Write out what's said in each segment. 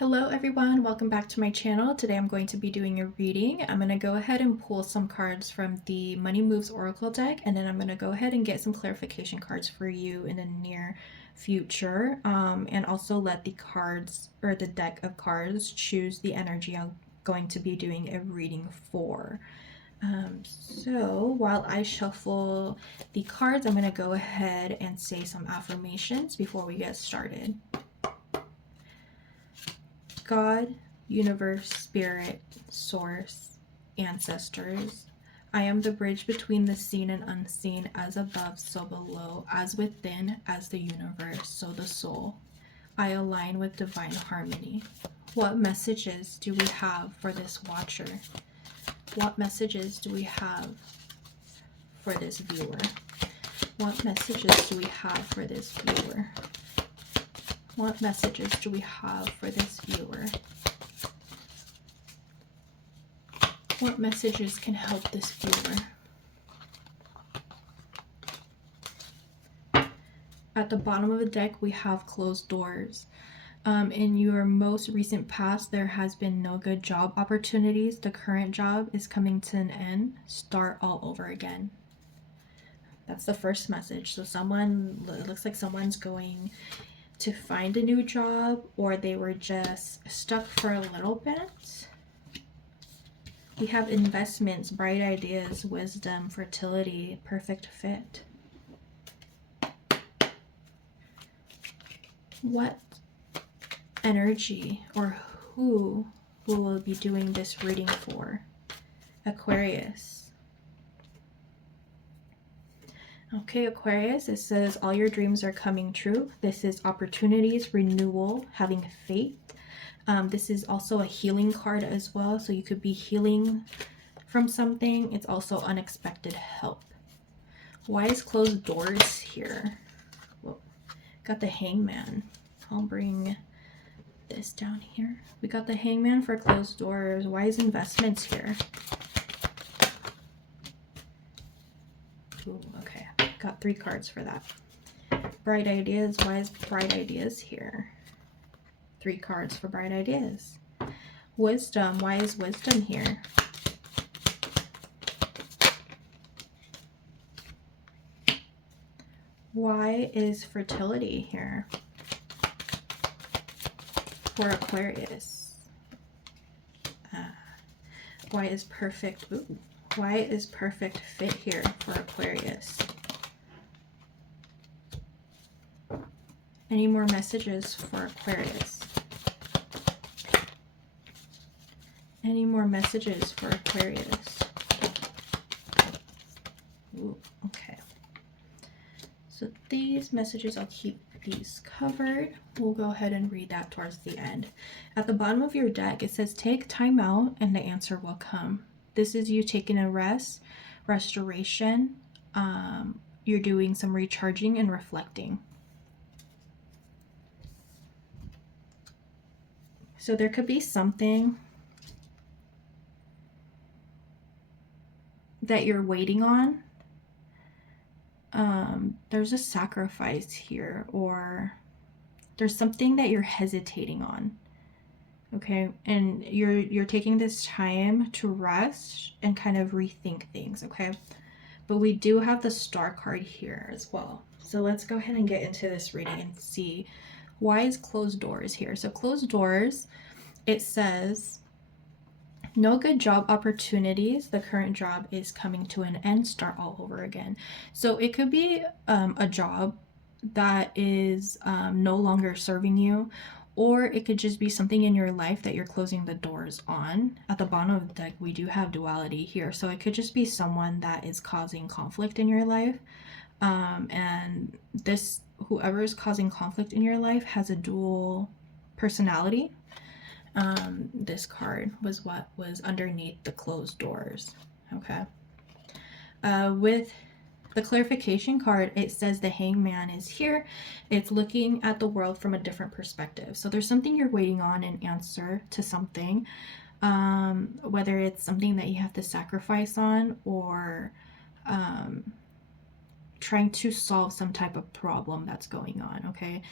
Hello everyone, welcome back to my channel. Today I'm going to be doing a reading. I'm going to go ahead and pull some cards from the Money Moves Oracle deck, and then I'm going to go ahead and get some clarification cards for you in the near future, and also let the cards or the deck of cards choose the energy I'm going to be doing a reading for. So while I shuffle the cards, I'm going to go ahead and say some affirmations before we get started. God, universe, spirit, source, ancestors, I am the bridge between the seen and unseen, as above, so below, as within, as the universe, so the soul. I align with divine harmony. What messages do we have for this watcher? What messages do we have for this viewer? What messages do we have for this viewer? What messages do we have for this viewer? What messages can help this viewer? At the bottom of the deck, we have closed doors. In your most recent past, there has been no good job opportunities. The current job is coming to an end. Start all over again. That's the first message. So it looks like someone's going to find a new job, or they were just stuck for a little bit. We have investments, bright ideas, wisdom, fertility, perfect fit. What energy or who will be doing this reading for? Aquarius. Okay, Aquarius, it says all your dreams are coming true. This is opportunities, renewal, having faith. This is also a healing card as well. So you could be healing from something. It's also unexpected help. Why is closed doors here? Whoa. Got the Hangman. I'll bring this down here. We got the Hangman for closed doors. Why is investments here? Ooh, okay. Got 3 cards for that. Bright ideas. Why is bright ideas here? 3 cards for bright ideas. Wisdom. Why is wisdom here? Why is fertility here for Aquarius? Why is perfect? Ooh, why is perfect fit here for Aquarius? Any more messages for Aquarius? Any more messages for Aquarius? Ooh, okay. So these messages, I'll keep these covered. We'll go ahead and read that towards the end. At the bottom of your deck, it says take time out and the answer will come. This is you taking a rest, restoration. You're doing some recharging and reflecting. So there could be something that you're waiting on. There's a sacrifice here, or there's something that you're hesitating on. Okay, and you're taking this time to rest and kind of rethink things, okay? But we do have the Star card here as well. So let's go ahead and get into this reading and see why is closed doors here. So closed doors, it says no good job opportunities. The current job is coming to an end. Start all over again. So it could be a job that is no longer serving you, or it could just be something in your life that you're closing the doors on. At the bottom of the deck, we do have duality here. So it could just be someone that is causing conflict in your life. And whoever is causing conflict in your life has a dual personality. This card was what was underneath the closed doors. Okay. With the clarification card, it says the Hangman is here. It's looking at the world from a different perspective. So there's something you're waiting on an answer to something, whether it's something that you have to sacrifice on, or trying to solve some type of problem that's going on. Okay.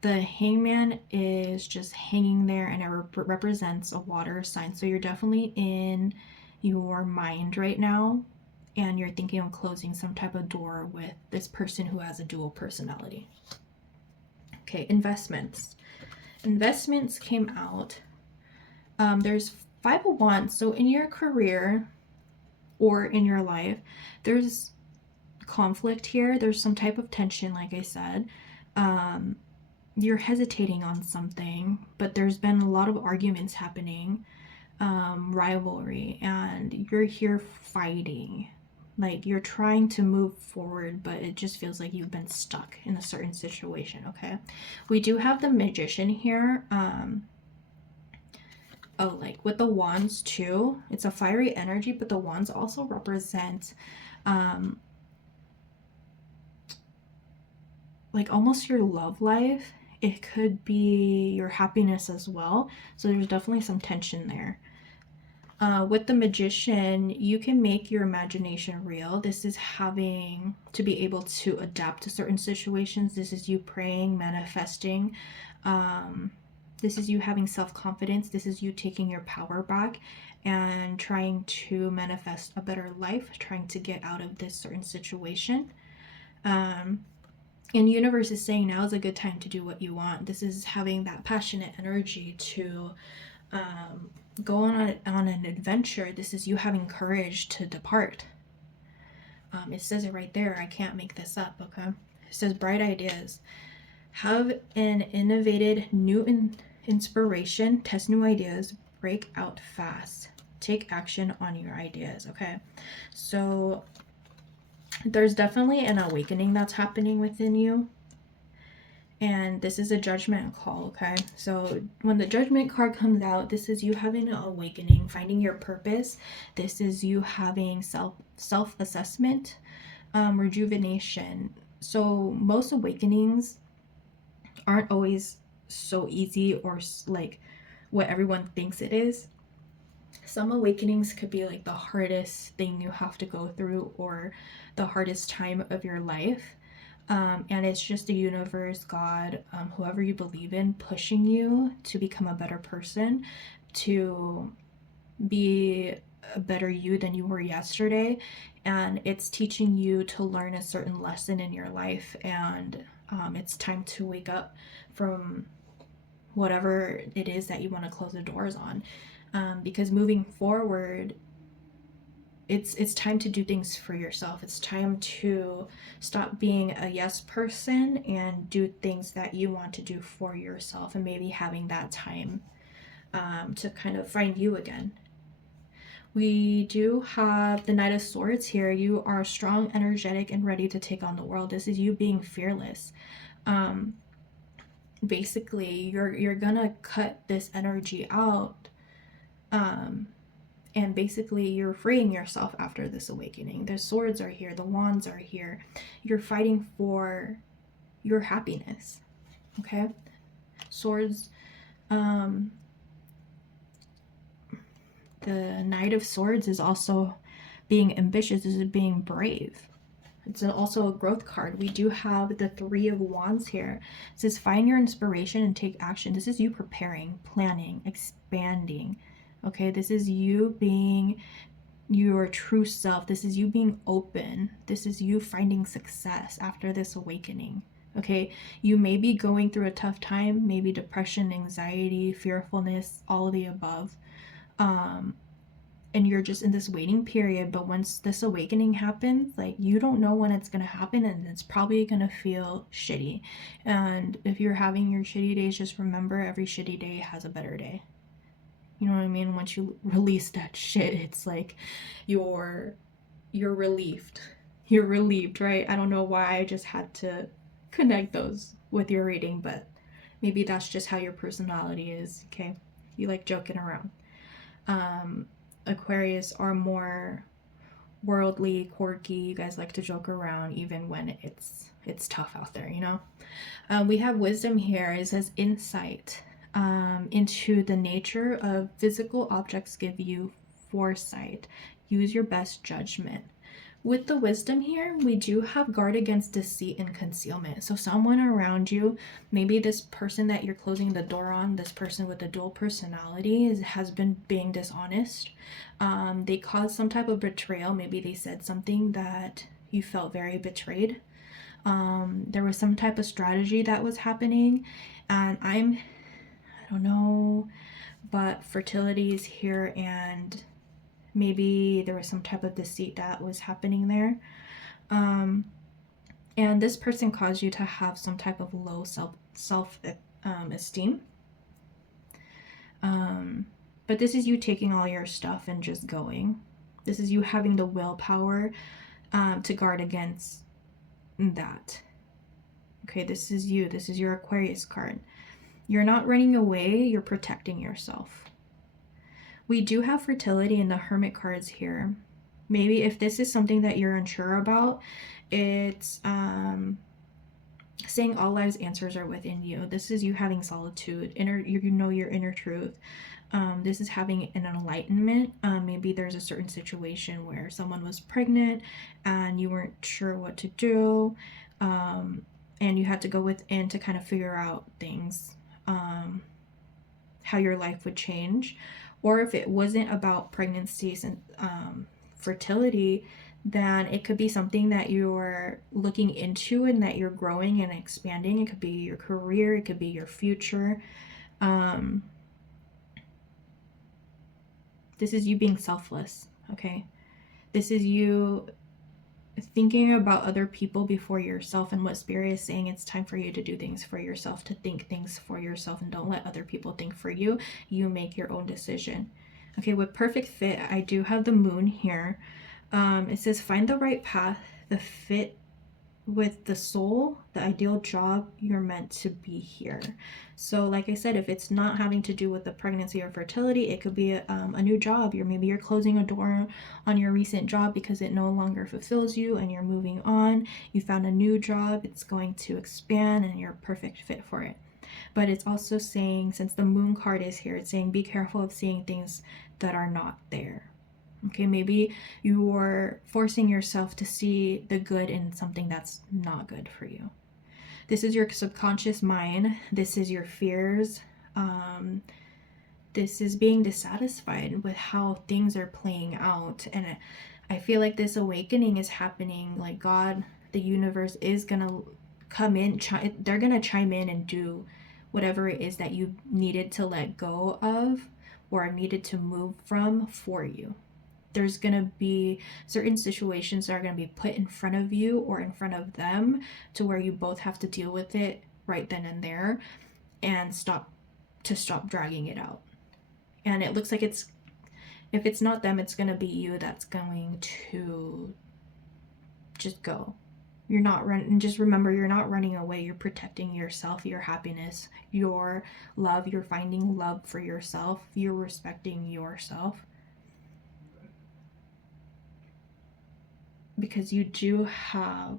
The hangman is just hanging there, and it represents a water sign. So you're definitely in your mind right now, and you're thinking of closing some type of door with this person who has a dual personality. Okay, investments. Investments came out. There's 5 of Wands. So in your career or in your life, there's conflict here. There's some type of tension, like I said. You're hesitating on something, but there's been a lot of arguments happening, rivalry, and you're here fighting. Like, you're trying to move forward, but it just feels like you've been stuck in a certain situation. Okay, we do have the Magician here. Oh, like with the wands too, it's a fiery energy, but the wands also represent like almost your love life. It could be your happiness as well. So there's definitely some tension there. With the Magician, you can make your imagination real. This is having to be able to adapt to certain situations. This is you praying, manifesting. This is you having self-confidence. This is you taking your power back and trying to manifest a better life, trying to get out of this certain situation. And universe is saying now is a good time to do what you want. This is having that passionate energy to go on an adventure. This is you having courage to depart. It says it right there. I can't make this up, okay? It says bright ideas. Have an innovative new inspiration, test new ideas, break out fast. Take action on your ideas, okay? So there's definitely an awakening that's happening within you. And this is a judgment call, okay? So when the judgment card comes out, this is you having an awakening, finding your purpose. This is you having self-assessment, rejuvenation. So most awakenings aren't always so easy or like what everyone thinks it is. Some awakenings could be like the hardest thing you have to go through or the hardest time of your life. And it's just the universe, God, whoever you believe in, pushing you to become a better person, to be a better you than you were yesterday. And it's teaching you to learn a certain lesson in your life. And it's time to wake up from whatever it is that you want to close the doors on. Because moving forward, it's time to do things for yourself. It's time to stop being a yes person and do things that you want to do for yourself, and maybe having that time to kind of find you again. We do have the Knight of Swords here. You are strong, energetic, and ready to take on the world. This is you being fearless. Basically, you're gonna cut this energy out. And basically you're freeing yourself after this awakening. The swords are here, the wands are here. You're fighting for your happiness, okay? Swords, the Knight of Swords is also being ambitious, is being brave. It's also a growth card. We do have the Three of Wands here. It says find your inspiration and take action. This is you preparing, planning, expanding. Okay, this is you being your true self. This is you being open. This is you finding success after this awakening. Okay, you may be going through a tough time, maybe depression, anxiety, fearfulness, all of the above. And you're just in this waiting period, but once this awakening happens, like, you don't know when it's going to happen, and it's probably going to feel shitty. And if you're having your shitty days, just remember every shitty day has a better day. You know what I mean? Once you release that shit, it's like you're relieved. You're relieved, right? I don't know why I just had to connect those with your reading, but maybe that's just how your personality is, okay? You like joking around. Aquarius are more worldly, quirky. You guys like to joke around even when it's tough out there, you know? We have wisdom here. It says insight into the nature of physical objects give you foresight. Use your best judgment. With the wisdom here, we do have guard against deceit and concealment. So someone around you, maybe this person that you're closing the door on, this person with a dual personality has been being dishonest. They caused some type of betrayal. Maybe they said something that you felt very betrayed. There was some type of strategy that was happening, and I don't know, but fertility is here, and maybe there was some type of deceit that was happening there. And this person caused you to have some type of low self esteem. But this is you taking all your stuff and just going. This is you having the willpower to guard against that. Okay, this is you. This is your Aquarius card. You're not running away, you're protecting yourself. We do have fertility in the Hermit cards here. Maybe if this is something that you're unsure about, it's saying all life's answers are within you. This is you having solitude, you know your inner truth. This is having an enlightenment. Maybe there's a certain situation where someone was pregnant and you weren't sure what to do, and you had to go within to kind of figure out things, how your life would change. Or if it wasn't about pregnancies and fertility, then it could be something that you're looking into and that you're growing and expanding. It could be your career, it could be your future. This is you being selfless, okay? This is you thinking about other people before yourself, and what Spirit is saying, it's time for you to do things for yourself, to think things for yourself, and don't let other people think for you. You make your own decision. Okay, with perfect fit, I do have the moon here. It says find the right path, the fit with the soul, the ideal job, you're meant to be here. So like I said, if it's not having to do with the pregnancy or fertility, it could be a new job. Maybe you're closing a door on your recent job because it no longer fulfills you and you're moving on. You found a new job, it's going to expand and you're a perfect fit for it. But it's also saying, since the moon card is here, it's saying be careful of seeing things that are not there. Okay, maybe you're forcing yourself to see the good in something that's not good for you. This is your subconscious mind. This is your fears. This is being dissatisfied with how things are playing out. And I feel like this awakening is happening. Like God, the universe is going to come in. They're going to chime in and do whatever it is that you needed to let go of or needed to move from for you. There's going to be certain situations that are going to be put in front of you or in front of them to where you both have to deal with it right then and there and stop dragging it out. And it looks like if it's not them, it's going to be you that's going to just go. You're not running. Just remember, you're not running away. You're protecting yourself, your happiness, your love. You're finding love for yourself. You're respecting yourself. Because you do have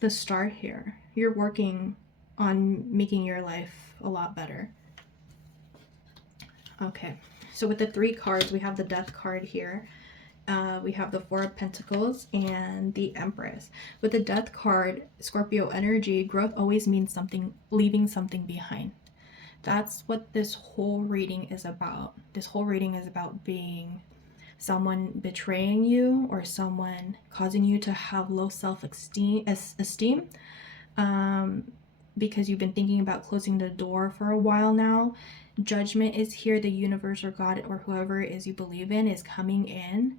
the Star here. You're working on making your life a lot better. Okay, so with the 3 cards, we have the Death card here. We have the 4 of Pentacles and the Empress. With the Death card, Scorpio energy, growth always means something, leaving something behind. That's what this whole reading is about. This whole reading is about being someone betraying you or someone causing you to have low self-esteem because you've been thinking about closing the door for a while now. Judgment is here. The universe or God or whoever it is you believe in is coming in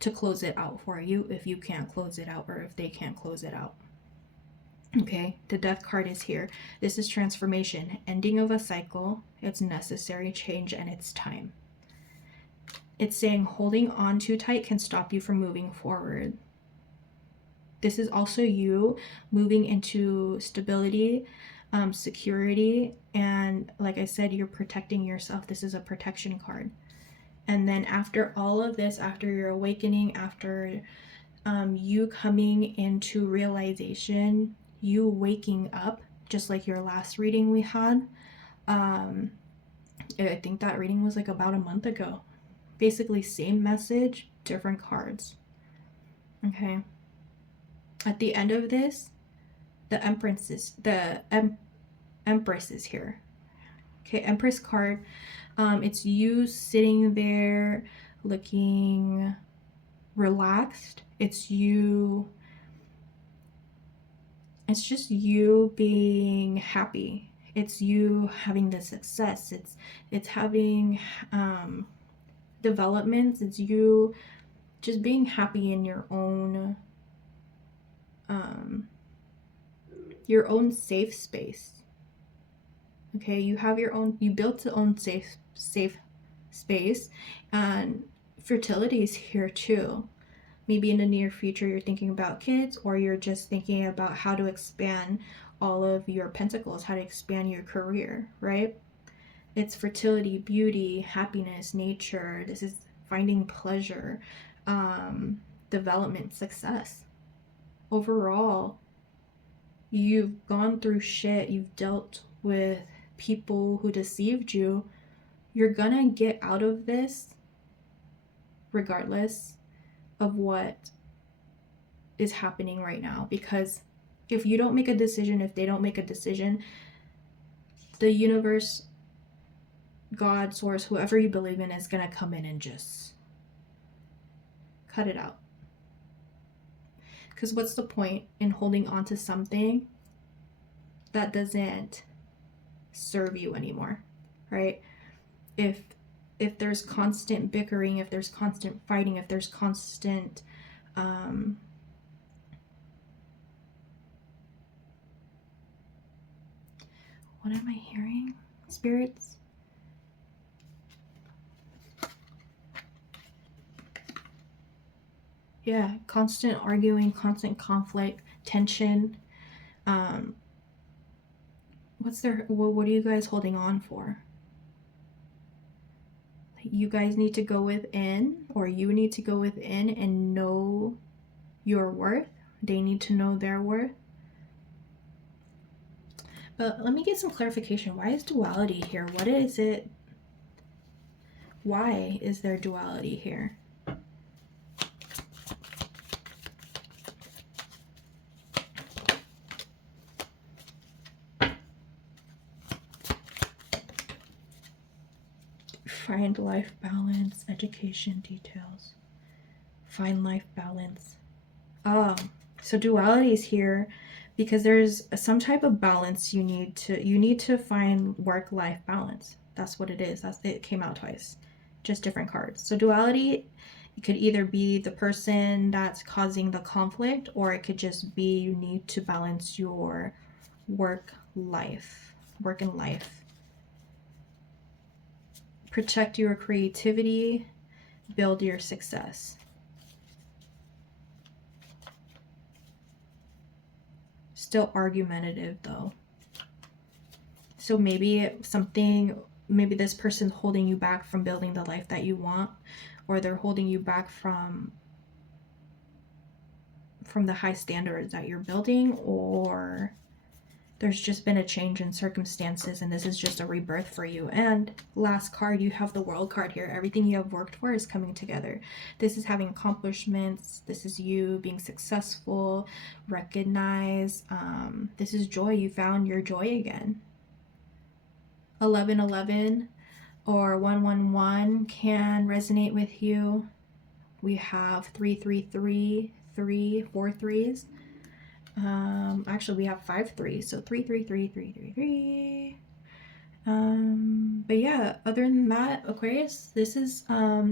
to close it out for you if you can't close it out or if they can't close it out. Okay, the Death card is here. This is transformation, ending of a cycle. It's necessary change and it's time. It's saying holding on too tight can stop you from moving forward. This is also you moving into stability, security, and like I said, you're protecting yourself. This is a protection card. And then after all of this, after your awakening, after you coming into realization, you waking up, just like your last reading we had. I think that reading was like about a month ago. Basically same message, different cards. Okay. At the end of this, the Empress is here. Okay, Empress card. It's you sitting there looking relaxed. It's just you being happy. It's you having the success. It's having developments. It's you just being happy in your own safe space. Okay, you have your own, you built your own safe space, and fertility is here too. Maybe in the near future you're thinking about kids, or you're just thinking about how to expand all of your pentacles, how to expand your career, right? It's fertility, beauty, happiness, nature. This is finding pleasure, development, success. Overall, you've gone through shit, you've dealt with people who deceived you. You're gonna get out of this regardless of what is happening right now, because if you don't make a decision, if they don't make a decision, the universe, God, source, whoever you believe in, is gonna come in and just cut it out. Because what's the point in holding on to something that doesn't serve you anymore, right? If there's constant bickering, if there's constant fighting, if there's constant what am I hearing, spirits? Yeah, constant arguing, constant conflict, tension. What are you guys holding on for? You guys need to go within, or you need to go within and know your worth. They need to know their worth. But let me get some clarification. Why is duality here? What is it? Why is there duality here? Find life balance, education details. Find life balance. Oh, so duality is here because there's some type of balance you need to find. Work-life balance. That's what it is. It came out twice, just different cards. So duality, it could either be the person that's causing the conflict, or it could just be you need to balance your work and life. Protect your creativity, build your success. Still argumentative though. So maybe this person's holding you back from building the life that you want, or they're holding you back from the high standards that you're building, or there's just been a change in circumstances and this is just a rebirth for you. And last card, you have the World card here. Everything you have worked for is coming together. This is having accomplishments. This is you being successful, recognized. This is joy. You found your joy again. 1111 or 111 can resonate with you. We have 333, 4 threes. Actually we have 5 threes, so 333, 333. But yeah, other than that, Aquarius, this is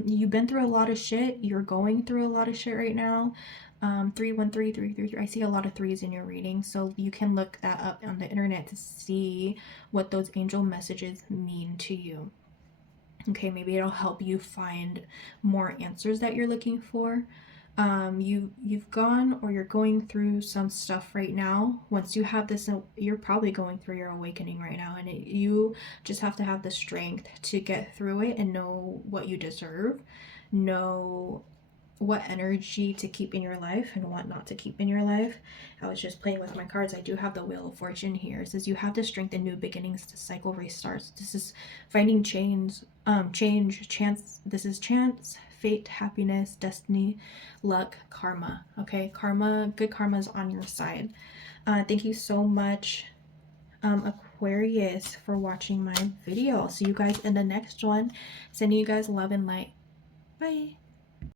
you've been through a lot of shit. You're going through a lot of shit right now. 313, 333. I see a lot of threes in your reading, so you can look that up on the internet to see what those angel messages mean to you. Okay, maybe it'll help you find more answers that you're looking for. You've gone, or you're going through some stuff right now. Once you have this, you're probably going through your awakening right now, and you just have to have the strength to get through it and know what you deserve, know what energy to keep in your life and what not to keep in your life. I was just playing with my cards. I do have the Wheel of Fortune here. It says you have the strength in new beginnings to cycle restarts. This is finding change, chance. This is chance, fate, happiness, destiny, luck, karma. Okay, karma, good karma is on your side. Thank you so much, Aquarius, for watching my video. I'll see you guys in the next one. Sending you guys love and light. Bye.